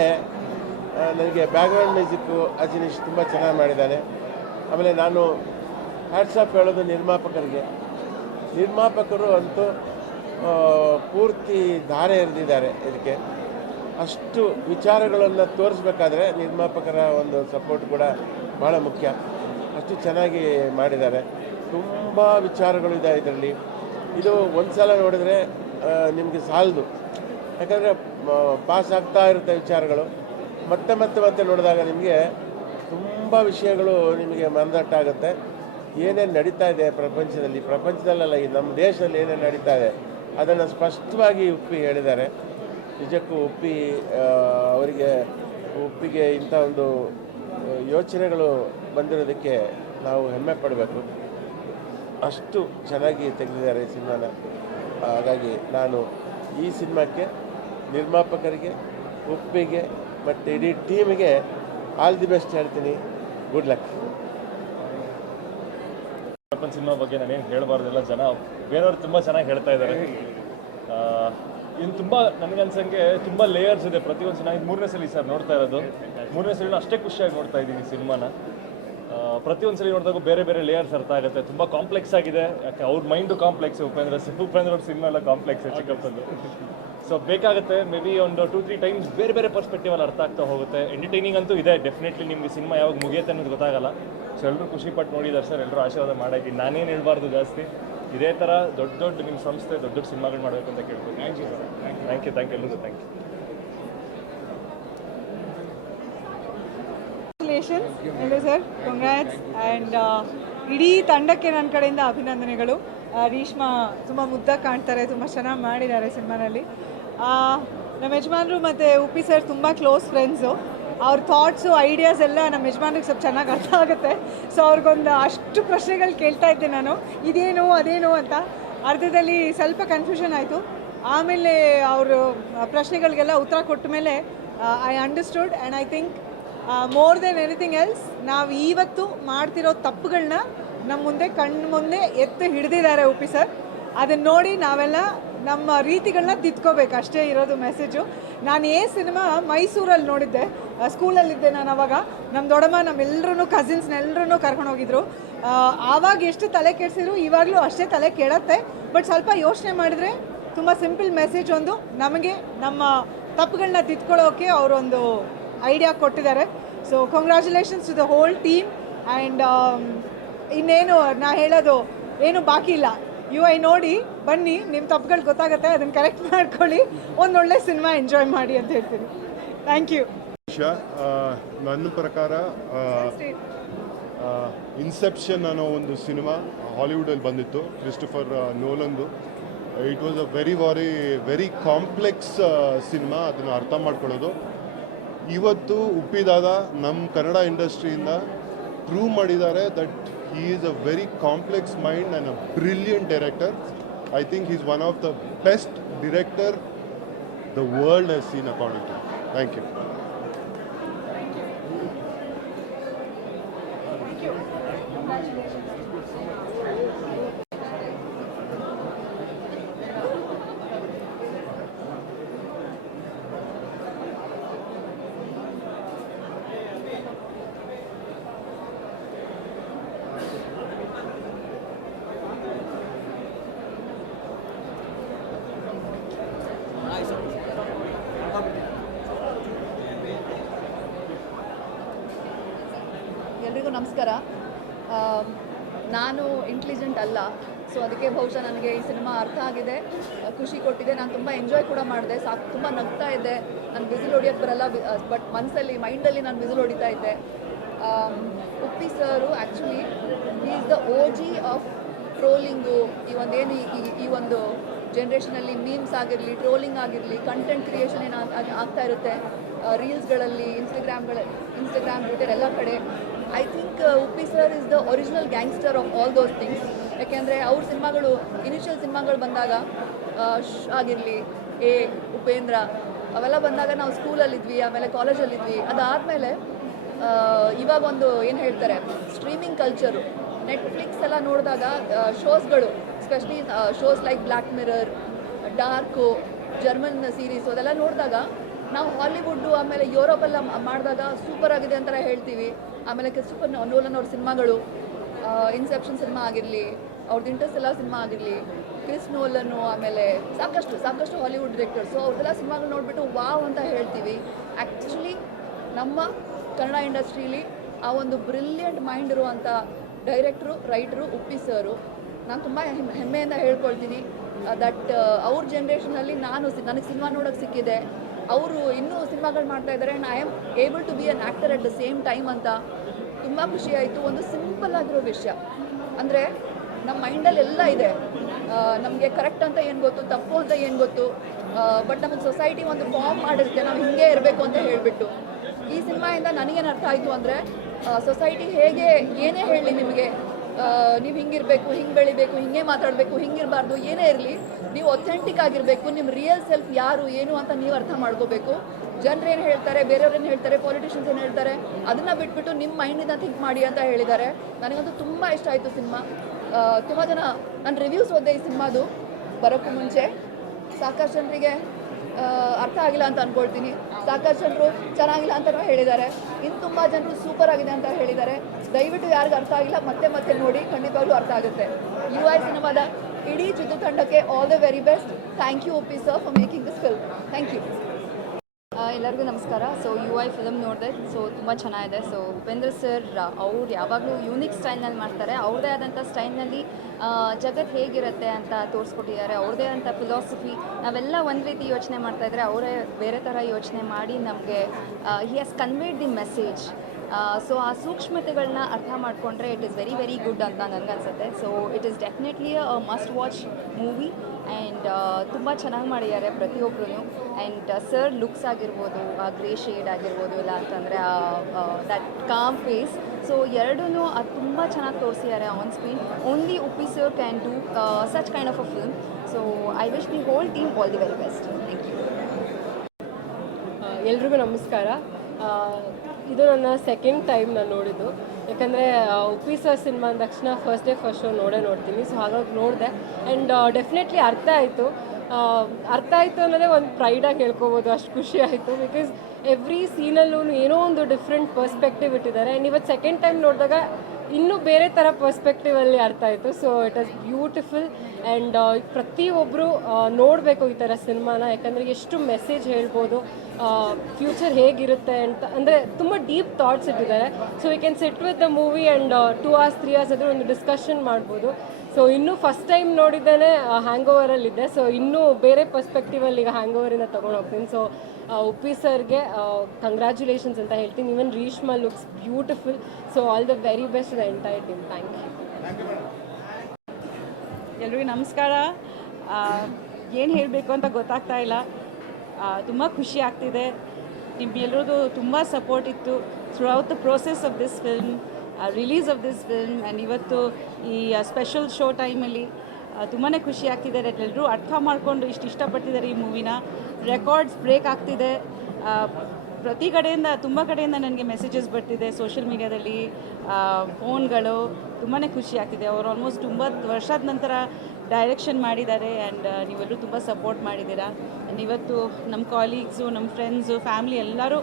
ನನಗೆ ಬ್ಯಾಕ್ಗ್ರೌಂಡ್ ಮ್ಯೂಸಿಕ್ಕು ಅಜಿನೀಶ್ ತುಂಬ ಚೆನ್ನಾಗಿ ಮಾಡಿದ್ದಾನೆ. ಆಮೇಲೆ ನಾನು ಹ್ಯಾಟ್ಸಪ್ ಹೇಳೋದು ನಿರ್ಮಾಪಕರಿಗೆ. ನಿರ್ಮಾಪಕರು ಅಂತೂ ಪೂರ್ತಿ ಧಾರೆ ಎರೆದಿದ್ದಾರೆ ಇದಕ್ಕೆ. ಅಷ್ಟು ವಿಚಾರಗಳನ್ನು ತೋರಿಸ್ಬೇಕಾದ್ರೆ ನಿರ್ಮಾಪಕರ ಒಂದು ಸಪೋರ್ಟ್ ಕೂಡ ಭಾಳ ಮುಖ್ಯ. ಅಷ್ಟು ಚೆನ್ನಾಗಿ ಮಾಡಿದ್ದಾರೆ. ತುಂಬ ವಿಚಾರಗಳಿದೆ ಇದರಲ್ಲಿ. ಇದು ಒಂದು ಸಲ ನೋಡಿದ್ರೆ ನಿಮಗೆ ಸಾಲದು. ಯಾಕಂದರೆ ಪಾಸ್ ಆಗ್ತಾ ಇರುತ್ತೆ ವಿಚಾರಗಳು. ಮತ್ತೆ ಮತ್ತೆ ಮತ್ತೆ ನೋಡಿದಾಗ ನಿಮಗೆ ತುಂಬ ವಿಷಯಗಳು ನಿಮಗೆ ಮನದಟ್ಟಾಗುತ್ತೆ ಏನೇನು ನಡೀತಾ ಇದೆ ಪ್ರಪಂಚದಲ್ಲಿ? ಪ್ರಪಂಚದಲ್ಲಲ್ಲ, ಈ ನಮ್ಮ ದೇಶದಲ್ಲಿ ಏನೇನು ನಡೀತಾ ಇದೆ? ಅದನ್ನು ಸ್ಪಷ್ಟವಾಗಿ ಉಪ್ಪಿ ಹೇಳಿದ್ದಾರೆ. ನಿಜಕ್ಕೂ ಉಪ್ಪಿ ಅವರಿಗೆ ಉಪ್ಪಿಗೆ ಇಂಥ ಒಂದು ಯೋಚನೆಗಳು ಬಂದಿರೋದಕ್ಕೆ ನಾವು ಹೆಮ್ಮೆ ಪಡಬೇಕು. ಅಷ್ಟು ಚೆನ್ನಾಗಿ ತೆಗೆದಿದ್ದಾರೆ ಈ ಸಿನಿಮಾನ. ಹಾಗಾಗಿ ನಾನು ಈ ಸಿನಿಮಾಕ್ಕೆ, ನಿರ್ಮಾಪಕರಿಗೆ, ಉಪ್ಪಿಗೆ ಮತ್ತು ಇಡೀ ಟೀಮಿಗೆ ಆಲ್ ದಿ ಬೆಸ್ಟ್ ಹೇಳ್ತೀನಿ. ಗುಡ್ ಲಕ್ ಅಪ್ಪನ ಸಿನಿಮಾ ಬಗ್ಗೆ ನಾನೇನು ಹೇಳಬಾರ್ದೆಲ್ಲ. ಜನ ಬೇರೆಯವ್ರು ತುಂಬ ಚೆನ್ನಾಗಿ ಹೇಳ್ತಾ ಇದ್ದಾರೆ ಇನ್ನು ತುಂಬ ನನಗನ್ಸಂಗೆ ತುಂಬ ಲೇಯರ್ಸ್ ಇದೆ. ಪ್ರತಿಯೊಂದು ಸಿನಿಮಾ ಮೂರನೇ ಸಲ ಸರ್ ನೋಡ್ತಾ ಇರೋದು. ಮೂರನೇ ಸಲ ಅಷ್ಟೇ ಖುಷಿಯಾಗಿ ನೋಡ್ತಾ ಇದ್ದೀನಿ ಸಿನಿಮಾನ. ಪ್ರತಿಯೊಂದು ಸಲ ನೋಡಿದಾಗ ಬೇರೆ ಬೇರೆ ಲೇಯರ್ಸ್ ಅರ್ಥ ಆಗುತ್ತೆ. ತುಂಬ ಕಾಂಪ್ಲೆಕ್ಸ್ ಆಗಿದೆ. ಯಾಕೆ ಅವ್ರ ಮೈಂಡು ಕಾಂಪ್ಲೆಕ್ಸ್ ಉಪೇಂದ್ರ ಉಪೇಂದ್ರ ಅವ್ರ ಸಿನಿಮಾ ಎಲ್ಲ ಕಾಂಪ್ಲೆಕ್ಸ್ ಚಿಕ್ಕಪ್ಪಂದು. ಸೊ ಬೇಕಾಗುತ್ತೆ ಮೇ ಬಿ ಒಂದು ಟೂ ತ್ರೀ ಟೈಮ್ಸ್ ಬೇರೆ ಬೇರೆ ಪರ್ಸ್ಪೆಕ್ಟಿವ್ ಅಲ್ಲಿ ಅರ್ಥ ಆಗ್ತಾ ಹೋಗುತ್ತೆ. ಎಂಟರ್ಟೈನಿಂಗ್ ಅಂತೂ ಇದೆ. ಡೆಫಿನೆಟ್ಲಿ ನಿಮಗೆ ಸಿನಿಮಾ ಯಾವಾಗ ಮುಗಿಯುತ್ತೆ ಅನ್ನೋದು ಗೊತ್ತಾಗಲ್ಲ. ಸೊ ಎಲ್ಲರೂ ಖುಷಿಪಟ್ಟು ನೋಡಿದ್ದಾರೆ ಸರ್ ಎಲ್ಲರೂ ಆಶೀರ್ವಾದ ಮಾಡಾಕಿ ನಾನೇನು ಹೇಳಬಾರ್ದು ಜಾಸ್ತಿ. ಇದೇ ಥರ ದೊಡ್ಡ ದೊಡ್ಡ ನಿಮ್ಮ ಸಂಸ್ಥೆ ದೊಡ್ಡ ದೊಡ್ಡ ಸಿನಿಮಾಗಳು ಮಾಡಬೇಕು ಅಂತ ಕೇಳ್ಬೋದು thank you sir thank you thank you ಎಲ್ಲರಿಗೂ thank you sir congrats and ಇಡೀ ತಂಡಕ್ಕೆ ನನ್ನ ಕಡೆಯಿಂದ ಅಭಿನಂದನೆಗಳು. ರೀಷ್ಮಾ ತುಂಬ ಮುದ್ದಾಗಿ ಕಾಣ್ತಾರೆ ತುಂಬ ಚೆನ್ನಾಗಿ ಮಾಡಿದ್ದಾರೆ ಸಿನಿಮಾನಲ್ಲಿ. ನಮ್ಮ ಯಜಮಾನರು ಮತ್ತು ಉಪ್ಪಿ ಸರ್ ತುಂಬ ಕ್ಲೋಸ್ ಫ್ರೆಂಡ್ಸು ಅವ್ರ ಥಾಟ್ಸು ಐಡಿಯಾಸ್ ಎಲ್ಲ ನಮ್ಮ ಯಜಮಾನ್ರಿಗೆ ಸ್ವಲ್ಪ ಚೆನ್ನಾಗಿ ಅರ್ಥ ಆಗುತ್ತೆ. ಸೊ ಅವ್ರಿಗೊಂದು ಅಷ್ಟು ಪ್ರಶ್ನೆಗಳು ಕೇಳ್ತಾ ಇದ್ದೆ ನಾನು. ಇದೇನು, ಅದೇನು ಅಂತ. ಅರ್ಧದಲ್ಲಿ ಸ್ವಲ್ಪ ಕನ್ಫ್ಯೂಷನ್ ಆಯಿತು. ಆಮೇಲೆ ಅವರು ಪ್ರಶ್ನೆಗಳಿಗೆಲ್ಲ ಉತ್ತರ ಕೊಟ್ಟ ಮೇಲೆ I understood and I think more than anything else ನಾವು ಇವತ್ತು ಮಾಡ್ತಿರೋ ತಪ್ಪುಗಳನ್ನ ನಮ್ಮ ಮುಂದೆ ಕಣ್ಣು ಮುಂದೆ ಎತ್ತು ಹಿಡಿದಿದ್ದಾರೆ ಉಪಿ ಸರ್. ಅದನ್ನು ನೋಡಿ ನಾವೆಲ್ಲ ನಮ್ಮ ರೀತಿಗಳನ್ನ ತಿದ್ಕೋಬೇಕು. ಅಷ್ಟೇ ಇರೋದು ಮೆಸೇಜು ನಾನು ಏ ಸಿನಿಮಾ ಮೈಸೂರಲ್ಲಿ ನೋಡಿದ್ದೆ ಸ್ಕೂಲಲ್ಲಿದ್ದೆ ನಾನು ಅವಾಗ. ನಮ್ಮ ದೊಡ್ಡಮ್ಮ ನಮ್ಮೆಲ್ಲರೂ ಕಸಿನ್ಸ್ನೆಲ್ಲರೂ ಕರ್ಕೊಂಡು ಹೋಗಿದ್ರು. ಆವಾಗ ಎಷ್ಟು ತಲೆ ಕೆಡಿಸಿದ್ರು, ಇವಾಗಲೂ ಅಷ್ಟೇ ತಲೆ ಕೆಡತ್ತೆ. ಬಟ್ ಸ್ವಲ್ಪ ಯೋಚನೆ ಮಾಡಿದರೆ ತುಂಬ ಸಿಂಪಲ್ ಮೆಸೇಜ್ ಒಂದು, ನಮಗೆ ನಮ್ಮ ತಪ್ಪುಗಳನ್ನ ತಿದ್ಕೊಳ್ಳೋಕೆ ಅವರೊಂದು ಐಡಿಯಾ ಕೊಟ್ಟಿದ್ದಾರೆ. So congratulations to the whole team and ಇನ್ನೇನು ನಾ ಹೇಳೋದು ಏನು ಬಾಕಿ ಇಲ್ಲ. ಯು ಐ ನೋಡಿ, ಬನ್ನಿ ನಿಮ್ಮ ತಪ್ಪುಗಳು ಗೊತ್ತಾಗುತ್ತೆ, ಅದನ್ನು ಕರೆಕ್ಟ್ ಮಾಡ್ಕೊಳ್ಳಿ ಒಂದೊಳ್ಳೆ ಸಿನಿಮಾ ಎಂಜಾಯ್ ಮಾಡಿ ಅಂತ ಹೇಳ್ತೀನಿ. ಥ್ಯಾಂಕ್ ಯು ನನ್ನ ಪ್ರಕಾರ ಇನ್ಸೆಪ್ಷನ್ ಅನ್ನೋ ಒಂದು ಸಿನಿಮಾ ಹಾಲಿವುಡಲ್ಲಿ ಬಂದಿತ್ತು Christopher ನೋಲಂದು it was a very very very complex cinema ಅದನ್ನು ಅರ್ಥ ಮಾಡ್ಕೊಳ್ಳೋದು. ಇವತ್ತು ಉಪ್ಪಿದಾದ ನಮ್ಮ ಕನ್ನಡ ಇಂಡಸ್ಟ್ರಿಯಿಂದ ಪ್ರೂವ್ ಮಾಡಿದ್ದಾರೆ that He is a very complex mind and a brilliant director. I think he's one of the best director the world has seen according to. Thank you. Enjoy ಕೂಡ ಮಾಡಿದೆ. ಸಾಕು, ತುಂಬ ನಗ್ತಾ ಇದ್ದೆ. ನಾನು ಬಿಸಿಲು ಹೊಡಿಯೋಕ್ಕೆ ಬರಲ್ಲ ಬಟ್ ಮನಸ್ಸಲ್ಲಿ ಮೈಂಡಲ್ಲಿ ನಾನು ಬಿಸಿಲು ಹೊಡಿತಾ ಇದ್ದೆ. Uppi sir actually is the O G of trolling ಈ ಒಂದೇನು, ಈ- ಈ- ಈ ಒಂದು ಜನ್ರೇಷನಲ್ಲಿ ಮೀಮ್ಸ್ ಆಗಿರಲಿ ಟ್ರೋಲಿಂಗ್ ಆಗಿರಲಿ ಕಂಟೆಂಟ್ ಕ್ರಿಯೇಷನ್ ಏನು ಆಗ್- ಆಗ್ತಾ ಇರುತ್ತೆ. ರೀಲ್ಸ್ಗಳಲ್ಲಿ ಇನ್ಸ್ಟಾಗ್ರಾಮ್ಗಳ ಇನ್ಸ್ಟಾಗ್ರಾಮ್ ಟ್ವಿಟರ್ ಎಲ್ಲ ಕಡೆ. I think Uppi sir is the original gangster of all those things ಯಾಕೆಂದರೆ ಅವ್ರ ಸಿನಿಮಾಗಳು ಇನಿಷಿಯಲ್ ಸಿನಿಮಾಗಳು ಬಂದಾಗ ಆಗಿರಲಿ, ಎ, ಉಪೇಂದ್ರ, ಅವೆಲ್ಲ ಬಂದಾಗ ನಾವು ಸ್ಕೂಲಲ್ಲಿದ್ವಿ, ಆಮೇಲೆ ಕಾಲೇಜಲ್ಲಿದ್ವಿ. ಅದಾದಮೇಲೆ ಇವಾಗ ಒಂದು ಏನು ಹೇಳ್ತಾರೆ ಸ್ಟ್ರೀಮಿಂಗ್ ಕಲ್ಚರು ನೆಟ್ಫ್ಲಿಕ್ಸ್ ಎಲ್ಲ ನೋಡಿದಾಗ ಶೋಸ್ಗಳು specially shows like Black Mirror Dark German series ಅದೆಲ್ಲ ನೋಡಿದಾಗ, ನಾವು ಹಾಲಿವುಡ್ಡು ಆಮೇಲೆ ಯುರೋಪೆಲ್ಲ ಮಾಡಿದಾಗ ಸೂಪರ್ ಆಗಿದೆ ಅಂತ ಹೇಳ್ತೀವಿ. ಆಮೇಲೆ ಕ್ರಿಸ್ಟೋಫರ್ ನೋಲನ್ ಅವ್ರ ಸಿನಿಮಾಗಳು ಇನ್ಸೆಪ್ಷನ್ ಸಿನಿಮಾ ಆಗಿರಲಿ ಅವ್ರದ್ದು ಇಂಟರ್ಸ್ಟೆಲ್ಲ ಸಿನಿಮಾ ಆಗಿರಲಿ ಕ್ರಿಸ್ ನೋಲನ್ನು ಆಮೇಲೆ ಸಾಕಷ್ಟು ಸಾಕಷ್ಟು ಹಾಲಿವುಡ್ ಡಿರೆಕ್ಟರ್ಸು ಅವ್ರದ್ದೆಲ್ಲ ಸಿನಿಮಾಗಳು ನೋಡಿಬಿಟ್ಟು ವಾವ್ ಅಂತ ಹೇಳ್ತೀವಿ. ಆ್ಯಕ್ಚುಲಿ ನಮ್ಮ ಕನ್ನಡ ಇಂಡಸ್ಟ್ರೀಲಿ ಆ ಒಂದು ಬ್ರಿಲಿಯಂಟ್ ಮೈಂಡ್ ಇರುವಂಥ ಡೈರೆಕ್ಟ್ರು ರೈಟ್ರು ಉಪ್ಪಿ ಸರು ನಾನು ತುಂಬ ಹೆಮ್ಮೆಯಿಂದ ಹೇಳ್ಕೊಳ್ತೀನಿ. ದಟ್ ಅವ್ರ ಜನ್ರೇಷನಲ್ಲಿ ನಾನು ನನಗೆ ಸಿನಿಮಾ ನೋಡೋಕ್ಕೆ ಸಿಕ್ಕಿದೆ. ಅವರು ಇನ್ನೂ ಸಿನಿಮಾಗಳು ಮಾಡ್ತಾ ಇದ್ದಾರೆ and I am able to be an actor at the same time ಅಂತ ತುಂಬ ಖುಷಿ ಆಯಿತು. ಒಂದು ಸಿಂಪಲ್ ಆಗಿರೋ ವಿಷಯ. ಅಂದರೆ ನಮ್ಮ ಮೈಂಡಲ್ಲಿ ಎಲ್ಲ ಇದೆ. ನಮಗೆ ಕರೆಕ್ಟ್ ಅಂತ ಏನು ಗೊತ್ತು, ತಪ್ಪು ಅಂತ ಏನು ಗೊತ್ತು ಬಟ್ ನಮ್ಮ ಸೊಸೈಟಿ ಒಂದು ಫಾರ್ಮ್ ಮಾಡಿರುತ್ತೆ, ನಾವು ಹಿಂಗೆ ಇರಬೇಕು ಅಂತ ಹೇಳಿಬಿಟ್ಟು. ಈ ಸಿನಿಮಾಯಿಂದ ನನಗೇನು ಅರ್ಥ ಆಯಿತು ಅಂದರೆ ಸೊಸೈಟಿ ಹೇಗೆ, ಏನೇ ಹೇಳಲಿ ನಿಮಗೆ ನೀವು ಹಿಂಗಿರಬೇಕು, ಹಿಂಗೆ ಬೆಳಿಬೇಕು, ಹಿಂಗೆ ಮಾತಾಡಬೇಕು, ಹಿಂಗಿರಬಾರ್ದು, ಏನೇ ಇರಲಿ, ನೀವು ಒಥೆಂಟಿಕ್ ಆಗಿರಬೇಕು ನಿಮ್ಮ ರಿಯಲ್ ಸೆಲ್ಫ್ ಯಾರು, ಏನು ಅಂತ ನೀವು ಅರ್ಥ ಮಾಡ್ಕೋಬೇಕು. ಜನರು ಏನು ಹೇಳ್ತಾರೆ, ಬೇರೆಯವ್ರು ಏನು ಹೇಳ್ತಾರೆ ಪೊಲಿಟಿಷಿಯನ್ಸ್ ಏನು ಹೇಳ್ತಾರೆ, ಅದನ್ನು ಬಿಟ್ಬಿಟ್ಟು ನಿಮ್ಮ ಮೈಂಡಿಂದ ಥಿಂಕ್ ಮಾಡಿ ಅಂತ ಹೇಳಿದ್ದಾರೆ. ನನಗಂತೂ ತುಂಬ ಇಷ್ಟ ಆಯಿತು ಸಿನಿಮಾ. ತುಂಬ ಜನ ನಾನು ರಿವ್ಯೂಸ್ ಓದಿದೆ ಈ ಸಿನಿಮಾದು. ಬರೋಕ್ಕೂ ಮುಂಚೆ. ಸಾಕಷ್ಟು ಜನರಿಗೆ ಅರ್ಥ ಆಗಿಲ್ಲ ಅಂತ ಅಂದ್ಕೊಳ್ತೀನಿ ಸಾಕಷ್ಟು ಜನರು ಚೆನ್ನಾಗಿಲ್ಲ ಅಂತಲೂ ಹೇಳಿದ್ದಾರೆ. ಇನ್ನು ತುಂಬ ಜನರು ಸೂಪರ್ ಆಗಿದೆ ಅಂತ ಹೇಳಿದ್ದಾರೆ. ದಯವಿಟ್ಟು ಯಾರಿಗೂ ಅರ್ಥ ಆಗಿಲ್ಲ. ಮತ್ತೆ ಮತ್ತೆ ನೋಡಿ, ಖಂಡಿತವಾಗ್ಲೂ ಅರ್ಥ ಆಗುತ್ತೆ. ಯು ಐ ಸಿನಿಮಾದ ಇಡೀ ಚಿತ್ರತಂಡಕ್ಕೆ all the very best thank you Uppi sir for making this film thank you ಎಲ್ಲರಿಗೂ ನಮಸ್ಕಾರ. ಸೊ ಯು ಐ ಫಿಲಮ್ ನೋಡಿದೆ. ಸೊ ತುಂಬ ಚೆನ್ನಾಗಿದೆ. ಸೊ ಉಪೇಂದ್ರ ಸರ್ ಅವ್ರು ಯಾವಾಗಲೂ ಯೂನಿಕ್ ಸ್ಟೈಲ್ನಲ್ಲಿ ಮಾಡ್ತಾರೆ. ಅವ್ರದ್ದೇ ಆದಂಥ ಸ್ಟೈಲ್ನಲ್ಲಿ ಜಗತ್ತು ಹೇಗಿರುತ್ತೆ ಅಂತ ತೋರಿಸ್ಕೊಟ್ಟಿದ್ದಾರೆ. ಅವ್ರದ್ದೇ ಆದಂಥ ಫಿಲಾಸಫಿ ನಾವೆಲ್ಲ ಒಂದು ರೀತಿ ಯೋಚನೆ ಮಾಡ್ತಾ ಇದ್ರೆ ಅವರೇ ಬೇರೆ ಥರ ಯೋಚನೆ ಮಾಡಿ ನಮಗೆ he has conveyed the message so ಆ ಸೂಕ್ಷ್ಮತೆಗಳನ್ನ ಅರ್ಥ ಮಾಡಿಕೊಂಡ್ರೆ it is very very good ಅಂತ ನನಗನ್ಸುತ್ತೆ so it is definitely a must watch movie and ತುಂಬ ಚೆನ್ನಾಗಿ ಮಾಡಿದ್ದಾರೆ ಪ್ರತಿಯೊಬ್ಬರೂ ಆ್ಯಂಡ್ ಸರ್ ಲುಕ್ಸ್ ಆಗಿರ್ಬೋದು, ಆ ಗ್ರೇ ಶೇಡ್ ಆಗಿರ್ಬೋದು, ಇಲ್ಲ ಅಂತಂದರೆ ದಟ್ ಕಾಮ್ ಫೇಸ್ ಸೊ ಎರಡೂ ಅದು ತುಂಬ ಚೆನ್ನಾಗಿ ತೋರಿಸಿದ್ದಾರೆ on screen only Uppi sir can do such kind of a film so I wish the whole team all the very best thank you ಎಲ್ರಿಗೂ ನಮಸ್ಕಾರ. ಇದು ನನ್ನ ಸೆಕೆಂಡ್ ಟೈಮ್ ನಾನು ನೋಡಿದ್ದು. ಯಾಕಂದರೆ ಉಪ್ಪಿ ಸರ್ ಸಿನಿಮಾ ಅಂದ ತಕ್ಷಣ ಫಸ್ಟ್ ಡೇ ಫಸ್ಟ್ ಶೋ ನೋಡೇ ನೋಡ್ತೀನಿ. ಸೊ ಹಾಗಾಗಿ ನೋಡಿದೆ. ಆ್ಯಂಡ್ ಡೆಫಿನೆಟ್ಲಿ ಅರ್ಥ ಆಯಿತು. ಅರ್ಥ ಆಯಿತು ಅನ್ನೋದೇ ಒಂದು ಪ್ರೈಡಾಗಿ ಹೇಳ್ಕೊಬೋದು. ಅಷ್ಟು ಖುಷಿ ಆಯಿತು. ಬಿಕಾಸ್ ಎವ್ರಿ ಸೀನಲ್ಲೂ ಏನೋ ಒಂದು ಡಿಫ್ರೆಂಟ್ ಪರ್ಸ್ಪೆಕ್ಟಿವ್ ಇಟ್ಟಿದ್ದಾರೆ. ಆ್ಯಂಡ್ ಇವತ್ತು ಸೆಕೆಂಡ್ ಟೈಮ್ ನೋಡಿದಾಗ ಇನ್ನೂ ಬೇರೆ ಥರ ಪರ್ಸ್ಪೆಕ್ಟಿವಲ್ಲಿ ಅರ್ಥ ಆಯಿತು. So it was beautiful and ಪ್ರತಿಯೊಬ್ಬರು ನೋಡಬೇಕು ಈ ಥರ ಸಿನಿಮಾನ. ಯಾಕಂದರೆ ಎಷ್ಟು ಮೆಸೇಜ್ ಹೇಳ್ಬೋದು ಫ್ಯೂಚರ್ ಹೇಗಿರುತ್ತೆ ಅಂತ. ಅಂದರೆ ತುಂಬ ಡೀಪ್ ಥಾಟ್ಸ್ ಇಟ್ಟಿದ್ದಾರೆ. So we can sit with the movie and two hours three hours ಅದ್ರ ಒಂದು ಡಿಸ್ಕಷನ್ ಮಾಡ್ಬೋದು. ಸೊ ಇನ್ನೂ ಫಸ್ಟ್ ಟೈಮ್ ನೋಡಿದ್ದೇನೆ ಹ್ಯಾಂಗ್ ಓವರಲ್ಲಿದ್ದೆ ಸೊ ಇನ್ನೂ ಬೇರೆ ಪರ್ಸ್ಪೆಕ್ಟಿವಲ್ಲಿ ಈಗ ಹ್ಯಾಂಗ್ ಓವರಿಂದ ತೊಗೊಂಡು ಹೋಗ್ತೀನಿ. ಸೊ ಉಪ್ಪಿ ಸರ್ಗೆ ಕಂಗ್ರ್ಯಾಚುಲೇಷನ್ಸ್ ಅಂತ ಹೇಳ್ತೀನಿ. Even Reeshma looks beautiful so all the very best the entire team thank you ಎಲ್ರಿಗೂ ನಮಸ್ಕಾರ. ಏನು ಹೇಳಬೇಕು ಅಂತ ಗೊತ್ತಾಗ್ತಾ ಇಲ್ಲ. ತುಂಬ ಖುಷಿ ಆಗ್ತಿದೆ. ನಿಮ್ಮೆಲ್ಲರದು ತುಂಬ ಸಪೋರ್ಟ್ ಇತ್ತು. Throughout the process of this film release of this film and ಇವತ್ತು ಈ ಸ್ಪೆಷಲ್ ಶೋ ಟೈಮಲ್ಲಿ ತುಂಬಾ ಖುಷಿ ಆಗ್ತಿದೆ. ಎಲ್ಲರೂ ಅರ್ಥ ಮಾಡಿಕೊಂಡು ಇಷ್ಟು ಇಷ್ಟಪಡ್ತಿದ್ದಾರೆ ಈ ಮೂವಿನ ರೆಕಾರ್ಡ್ಸ್ ಬ್ರೇಕ್ ಆಗ್ತಿದೆ. ಪ್ರತಿ ಕಡೆಯಿಂದ, ತುಂಬ ಕಡೆಯಿಂದ ನನಗೆ ಮೆಸೇಜಸ್ ಬರ್ತಿದೆ ಸೋಷಿಯಲ್ ಮೀಡ್ಯಾದಲ್ಲಿ ಫೋನ್ಗಳು ತುಂಬಾ ಖುಷಿ ಆಗ್ತಿದೆ. ಅವರು ಆಲ್ಮೋಸ್ಟ್ ತುಂಬ ವರ್ಷದ ನಂತರ ಡೈರೆಕ್ಷನ್ ಮಾಡಿದ್ದಾರೆ ಆ್ಯಂಡ್ ನೀವೆಲ್ಲರೂ ತುಂಬ ಸಪೋರ್ಟ್ ಮಾಡಿದ್ದೀರಾ. ಆ್ಯಂಡ್ ಇವತ್ತು ನಮ್ಮ ಕಾಲೀಗ್ಸು ನಮ್ಮ ಫ್ರೆಂಡ್ಸು ಫ್ಯಾಮ್ಲಿ ಎಲ್ಲರೂ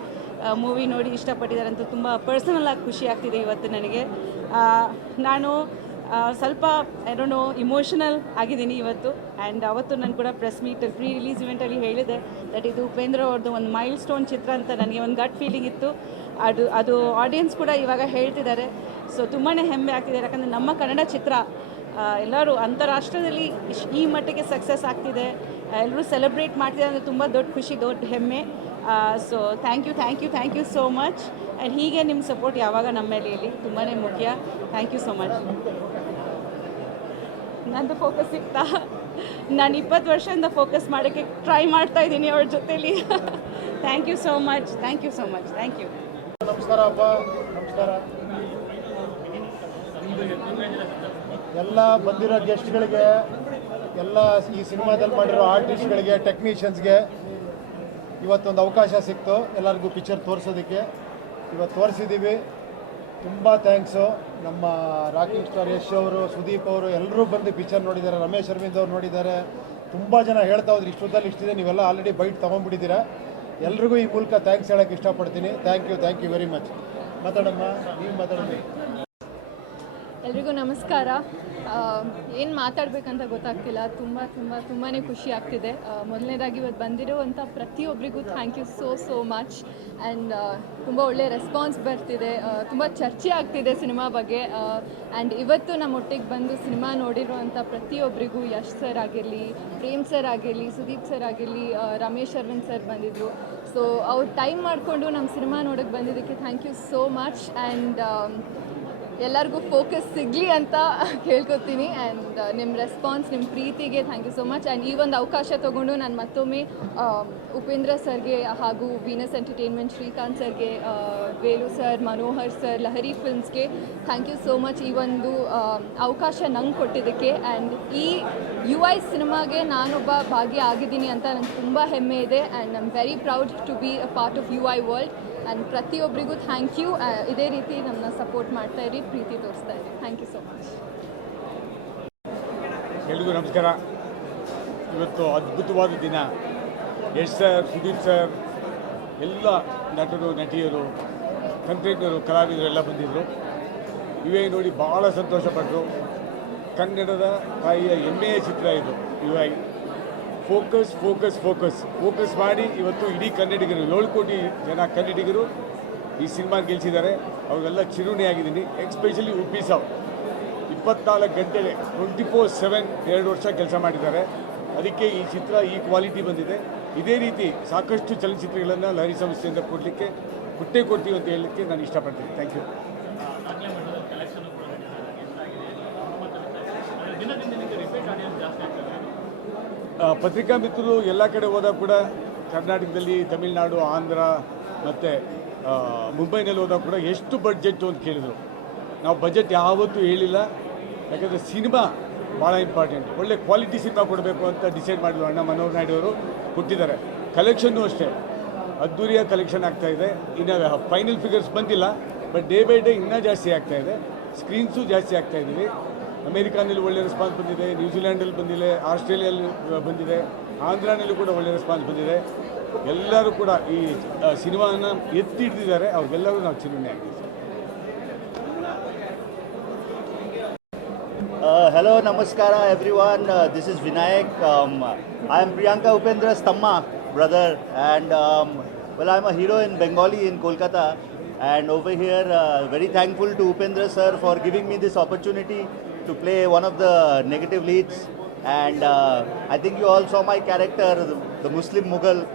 ಮೂವಿ ನೋಡಿ ಇಷ್ಟಪಟ್ಟಿದ್ದಾರೆ ಅಂತ ತುಂಬ ಪರ್ಸನಲ್ ಆಗಿ ಖುಷಿ ಆಗ್ತಿದೆ ಇವತ್ತು ನನಗೆ. ನಾನು ಸ್ವಲ್ಪ ಏನೋ ಇಮೋಷನಲ್ ಆಗಿದ್ದೀನಿ ಇವತ್ತು. ಆ್ಯಂಡ್ ಅವತ್ತು ನಾನು ಕೂಡ ಪ್ರೆಸ್ ಮೀಟ್ ಪ್ರೀ ರಿಲೀಸ್ ಇವೆಂಟಲ್ಲಿ ಹೇಳಿದೆ ದಟ್ ಇದು ಉಪೇಂದ್ರ ಅವ್ರದ್ದು ಒಂದು ಮೈಲ್ ಸ್ಟೋನ್ ಚಿತ್ರ ಅಂತ ನನಗೆ ಒಂದು ಗಟ್ ಫೀಲಿಂಗ್ ಇತ್ತು. ಅದು ಅದು ಆಡಿಯನ್ಸ್ ಕೂಡ ಇವಾಗ ಹೇಳ್ತಿದ್ದಾರೆ. ಸೊ ತುಂಬಾ ಹೆಮ್ಮೆ ಆಗ್ತಿದೆ. ಯಾಕಂದರೆ ನಮ್ಮ ಕನ್ನಡ ಚಿತ್ರ ಎಲ್ಲರೂ ಅಂತಾರಾಷ್ಟ್ರದಲ್ಲಿ ಈ ಮಟ್ಟಿಗೆ ಸಕ್ಸಸ್ ಆಗ್ತಿದೆ. ಎಲ್ಲರೂ ಸೆಲೆಬ್ರೇಟ್ ಮಾಡ್ತಿದ್ದಾರೆ ಅಂದರೆ ತುಂಬ ದೊಡ್ಡ ಖುಷಿ, ದೊಡ್ಡ ಹೆಮ್ಮೆ. So thank you thank you thank you so much and ಹೀಗೆ ನಿಮ್ಮ ಸಪೋರ್ಟ್ ಯಾವಾಗ ನಮ್ಮ ಮೇಲೆ ಇರಲಿ ತುಂಬಾ ಮುಖ್ಯ. ಥ್ಯಾಂಕ್ ಯು ಸೋ ಮಚ್ ನಂದು ಫೋಕಸ್ ಸಿಗ್ತಾ ನಾನು ಇಪ್ಪತ್ತು ವರ್ಷದಿಂದ ಫೋಕಸ್ ಮಾಡೋಕ್ಕೆ ಟ್ರೈ ಮಾಡ್ತಾ ಇದ್ದೀನಿ ಅವ್ರ ಜೊತೇಲಿ. Thank you so much thank you so much thank you ನಮಸ್ಕಾರ ಅಪ್ಪ, ನಮಸ್ಕಾರ. ಎಲ್ಲ ಬಂದಿರೋ ಗೆಸ್ಟ್ಗಳಿಗೆ ಎಲ್ಲ ಈ ಸಿನಿಮಾದಲ್ಲಿ ಮಾಡಿರೋ ಆರ್ಟಿಸ್ಟ್ಗಳಿಗೆ ಟೆಕ್ನಿಷಿಯನ್ಸ್ಗೆ ಇವತ್ತೊಂದು ಅವಕಾಶ ಸಿಕ್ತು. ಎಲ್ಲರಿಗೂ ಪಿಕ್ಚರ್ ತೋರಿಸೋದಕ್ಕೆ. ಇವತ್ತು ತೋರಿಸಿದ್ದೀವಿ ತುಂಬ ಥ್ಯಾಂಕ್ಸು ನಮ್ಮ ರಾಕಿಂಗ್ ಸ್ಟಾರ್ ಯಶ್ ಅವರು, ಸುದೀಪ್ ಅವರು ಎಲ್ಲರೂ ಬಂದು ಪಿಕ್ಚರ್ ನೋಡಿದ್ದಾರೆ. ರಮೇಶ್ ಅರವಿಂದ್ ಅವ್ರು ನೋಡಿದ್ದಾರೆ. ತುಂಬ ಜನ ಹೇಳ್ತಾ ಹೋದ್ರು ಇಷ್ಟೊತ್ತಲ್ಲಿ ಇಷ್ಟಿದೆ, ನೀವೆಲ್ಲ ಆಲ್ರೆಡಿ ಬೈಟ್ ತೊಗೊಂಡ್ಬಿಟ್ಟಿದ್ದೀರಾ. ಎಲ್ರಿಗೂ ಈ ಮೂಲಕ ಥ್ಯಾಂಕ್ಸ್ ಹೇಳೋಕ್ಕೆ ಇಷ್ಟಪಡ್ತೀನಿ. Thank you thank you very much ಮಾತಾಡಮ್ಮ, ನೀವು ಮಾತಾಡೋದು ಎಲ್ರಿಗೂ ನಮಸ್ಕಾರ. ಏನು ಮಾತಾಡಬೇಕಂತ ಗೊತ್ತಾಗ್ತಿಲ್ಲ. ತುಂಬ ತುಂಬ ತುಂಬಾ ಖುಷಿ ಆಗ್ತಿದೆ. ಮೊದಲನೇದಾಗಿ ಇವತ್ತು ಬಂದಿರುವಂಥ ಪ್ರತಿಯೊಬ್ಬರಿಗೂ thank you so so much and ತುಂಬ ಒಳ್ಳೆಯ ರೆಸ್ಪಾನ್ಸ್ ಬರ್ತಿದೆ. ತುಂಬ ಚರ್ಚೆ ಆಗ್ತಿದೆ ಸಿನಿಮಾ ಬಗ್ಗೆ. ಆ್ಯಂಡ್ ಇವತ್ತು ನಮ್ಮ ಒಟ್ಟಿಗೆ ಬಂದು ಸಿನಿಮಾ ನೋಡಿರುವಂಥ ಪ್ರತಿಯೊಬ್ಬರಿಗೂ ಯಶ್ ಸರ್ ಆಗಿರಲಿ, ಪ್ರೇಮ್ ಸರ್ ಆಗಿರಲಿ, ಸುದೀಪ್ ಸರ್ ಆಗಿರಲಿ ರಮೇಶ್ ಅರವಿಂದ್ ಸರ್ ಬಂದಿದ್ದರು ಸೊ ಅವ್ರು ಟೈಮ್ ಮಾಡಿಕೊಂಡು ನಮ್ಮ ಸಿನಿಮಾ ನೋಡೋಕ್ಕೆ ಬಂದಿದ್ದಕ್ಕೆ thank you so much and ಎಲ್ಲರಿಗೂ ಫೋಕಸ್ ಸಿಗಲಿ ಅಂತ ಕೇಳ್ಕೊತೀನಿ ಆ್ಯಂಡ್ ನಿಮ್ಮ ರೆಸ್ಪಾನ್ಸ್ ನಿಮ್ಮ ಪ್ರೀತಿಗೆ thank you so much and ಈ ಒಂದು ಅವಕಾಶ ತೊಗೊಂಡು ನಾನು ಮತ್ತೊಮ್ಮೆ ಉಪೇಂದ್ರ ಸರ್ಗೆ ಹಾಗೂ ವೀನಸ್ ಎಂಟರ್ಟೈನ್ಮೆಂಟ್ ಶ್ರೀಕಾಂತ್ ಸರ್ಗೆ ಆ, ವೇಲು ಸರ್ ಮನೋಹರ್ ಸರ್ ಲಹರಿ ಫಿಲ್ಮ್ಸ್ಗೆ ಥ್ಯಾಂಕ್ ಯು ಸೋ ಮಚ್ ಈ ಒಂದು ಅವಕಾಶ ನಂಗೆ ಕೊಟ್ಟಿದ್ದಕ್ಕೆ. ಆ್ಯಂಡ್ ಈ ಯು ಐ ಸಿನಿಮಾಗೆ ನಾನೊಬ್ಬ ಭಾಗಿಯಾಗಿದ್ದೀನಿ ಅಂತ ನಂಗೆ ತುಂಬ ಹೆಮ್ಮೆ ಇದೆ. And I am very proud to be a part of U I world and ಪ್ರತಿಯೊಬ್ಬರಿಗೂ ಥ್ಯಾಂಕ್ ಯು ಇದೇ ರೀತಿ ನನ್ನ ಸಪೋರ್ಟ್ ಮಾಡ್ತಾ ಇರಿ, ಪ್ರೀತಿ ತೋರಿಸ್ತಾ ಇರಿ. ಥ್ಯಾಂಕ್ ಯು ಸೊ ಮಚ್ ಎಲ್ರಿಗೂ ನಮಸ್ಕಾರ. ಇವತ್ತು ಅದ್ಭುತವಾದ ದಿನ. ಯಶ್ ಸರ್, ಸುದೀಪ್ ಸರ್, ಎಲ್ಲ ನಟರು, ನಟಿಯರು ಕಂಟೆಂಟರು ಕಲಾವಿದರು ಎಲ್ಲ ಬಂದಿದ್ದರು ಇವೇ ನೋಡಿ ಭಾಳ ಸಂತೋಷಪಟ್ಟರು ಕನ್ನಡದ ತಾಯಿಯ ಹೆಮ್ಮೆಯ ಚಿತ್ರ ಇದು. ಇವಾಗಿ ಫೋಕಸ್ ಫೋಕಸ್ ಫೋಕಸ್. ಫೋಕಸ್ ಮಾಡಿ ಇವತ್ತು ಇಡೀ ಕನ್ನಡಿಗರು, ಏಳು ಕೋಟಿ ಜನ ಕನ್ನಡಿಗರು ಈ ಸಿನಿಮಾ ಗೆಲ್ಸಿದ್ದಾರೆ. ಅವರೆಲ್ಲ ಚಿರುಣಿ ಆಗಿದ್ದೀನಿ. ಎಕ್ಸ್ಪೆಷಲಿ ಉಪ್ಪಿ ಸಾವ್. ಇಪ್ಪತ್ನಾಲ್ಕು ಗಂಟೆ ಟ್ವೆಂಟಿ ಫೋರ್ ಸೆವೆನ್ ಎರಡು ವರ್ಷ ಕೆಲಸ ಮಾಡಿದ್ದಾರೆ. ಅದಕ್ಕೆ ಈ ಚಿತ್ರ, ಈ ಕ್ವಾಲಿಟಿ ಬಂದಿದೆ. ಇದೇ ರೀತಿ ಸಾಕಷ್ಟು ಚಲನಚಿತ್ರಗಳನ್ನು ಲಹರಿ ಸಂಸ್ಥೆಯಿಂದ ಕೊಡಲಿಕ್ಕೆ ಕೊಟ್ಟೇ ಕೊಡ್ತೀವಿ ಅಂತ ಹೇಳಲಿಕ್ಕೆ ನಾನು ಇಷ್ಟಪಡ್ತೀನಿ. ಥ್ಯಾಂಕ್ ಯು ದಿನದಿಂದ ಪತ್ರಿಕಾ ಮಿತ್ರರು ಎಲ್ಲ ಕಡೆ ಹೋದಾಗ ಕೂಡ ಕರ್ನಾಟಕದಲ್ಲಿ ತಮಿಳುನಾಡು, ಆಂಧ್ರ ಮತ್ತು ಮುಂಬೈನಲ್ಲಿ ಹೋದಾಗ ಕೂಡ ಎಷ್ಟು ಬಡ್ಜೆಟ್ಟು ಅಂತ ಕೇಳಿದರು. ನಾವು ಬಜೆಟ್ ಯಾವತ್ತೂ ಹೇಳಿಲ್ಲ. ಯಾಕಂದರೆ ಸಿನಿಮಾ ಭಾಳ ಇಂಪಾರ್ಟೆಂಟ್ ಒಳ್ಳೆ ಕ್ವಾಲಿಟಿ ಸಿನಿಮಾ ಕೊಡಬೇಕು ಅಂತ ಡಿಸೈಡ್ ಮಾಡಿದ್ರು ಅಣ್ಣ ಮನೋಹರ್ ನಾಯ್ಡು ಅವರು ಕೊಟ್ಟಿದ್ದಾರೆ. ಕಲೆಕ್ಷನ್ನು ಅಷ್ಟೇ. ಅದ್ದೂರಿಯ ಕಲೆಕ್ಷನ್ ಆಗ್ತಾ ಇದೆ. ಇನ್ನು ಫೈನಲ್ ಫಿಗರ್ಸ್ ಬಂದಿಲ್ಲ. ಬಟ್ ಡೇ ಬೈ ಡೇ ಇನ್ನೂ ಜಾಸ್ತಿ ಆಗ್ತಾ ಇದೆ. ಸ್ಕ್ರೀನ್ಸು ಜಾಸ್ತಿ ಆಗ್ತಾ ಇದ್ದೀವಿ. ಅಮೆರಿಕಾನಲ್ಲಿ ಒಳ್ಳೆ ರೆಸ್ಪಾನ್ಸ್ ಬಂದಿದೆ, ನ್ಯೂಜಿಲ್ಯಾಂಡಲ್ಲಿ ಬಂದಿದೆ, ಆಸ್ಟ್ರೇಲಿಯಲ್ಲಿ ಬಂದಿದೆ, ಆಂಧ್ರನಲ್ಲೂ ಕೂಡ ಒಳ್ಳೆ ರೆಸ್ಪಾನ್ಸ್ ಬಂದಿದೆ. ಎಲ್ಲರೂ ಕೂಡ ಈ ಸಿನಿಮಾನ ಎತ್ತಿ ಹಿಡಿದಿದ್ದಾರೆ ಅವ್ರಿಗೆಲ್ಲರೂ ನಾವು ಚಿರುಣೆ ಹಲೋ ನಮಸ್ಕಾರ everyone this is Vinayak I am Priyanka Upendra ಸ್ತಮ್ಮ brother and well I am a hero in Bengali in Kolkata and over here very thankful to Upendra sir for giving me this opportunity to play one of the negative leads. And uh, I think you all saw my character, the, Muslim Mughal.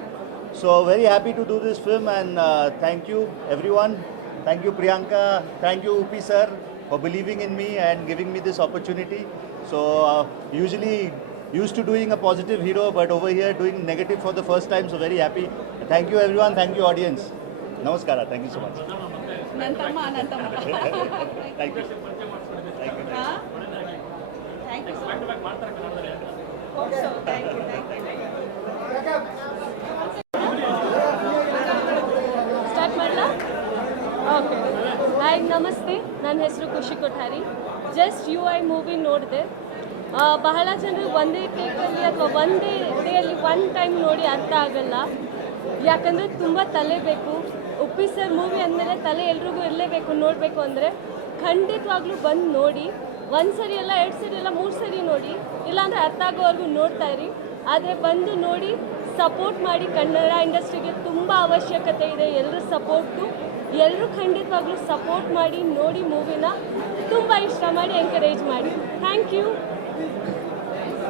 So very happy to do this film and uh, thank you everyone. Thank you Priyanka. Thank you Upi sir for believing in me and giving me this opportunity. So uh, usually used to doing a positive hero but over here doing negative for the first time so very happy. Thank you everyone. Thank you audience. Namaskara. Thank you so much. Thank you. Thank you. Thank you. Start ಮಾಡಲಾ? Okay hi ನಮಸ್ತೆ. ನನ್ನ ಹೆಸರು Khushi Kothari. Just U I movie ನೋಡಿದೆ. ಬಹಳ ಜನರು ಒಂದೇ ಟೇಕಲ್ಲಿ ಅಥವಾ ಒಂದೇ ಡೇಯಲ್ಲಿ ಒನ್ ಟೈಮ್ ನೋಡಿ ಅರ್ಥ ಆಗಲ್ಲ. ಯಾಕಂದರೆ ತುಂಬ ತಲೆ ಬೇಕು. ಉಪ್ಪಿ ಸರ್ ಮೂವಿ ಅಂದಮೇಲೆ ತಲೆ ಎಲ್ರಿಗೂ ಇರಲೇಬೇಕು ನೋಡಬೇಕು ಅಂದರೆ ಖಂಡಿತವಾಗ್ಲೂ ಬಂದು ನೋಡಿ. ಒಂದು ಸರಿ ಎಲ್ಲ ಎರಡು ಸರಿ ಎಲ್ಲ ಮೂರು ಸರಿ ನೋಡಿ. ಇಲ್ಲಾಂದರೆ ಅರ್ಥ ಆಗೋವರೆಗೂ ನೋಡ್ತಾ ಇರಿ. ಆದರೆ ಬಂದು ನೋಡಿ ಸಪೋರ್ಟ್ ಮಾಡಿ ಕನ್ನಡ ಇಂಡಸ್ಟ್ರಿಗೆ ತುಂಬ ಅವಶ್ಯಕತೆ ಇದೆ. ಎಲ್ಲರೂ ಸಪೋರ್ಟು ಎಲ್ಲರೂ ಖಂಡಿತವಾಗ್ಲೂ ಸಪೋರ್ಟ್ ಮಾಡಿ ನೋಡಿ ಮೂವಿನ ತುಂಬ ಇಷ್ಟ ಮಾಡಿ ಎಂಕರೇಜ್ ಮಾಡಿ. Thank you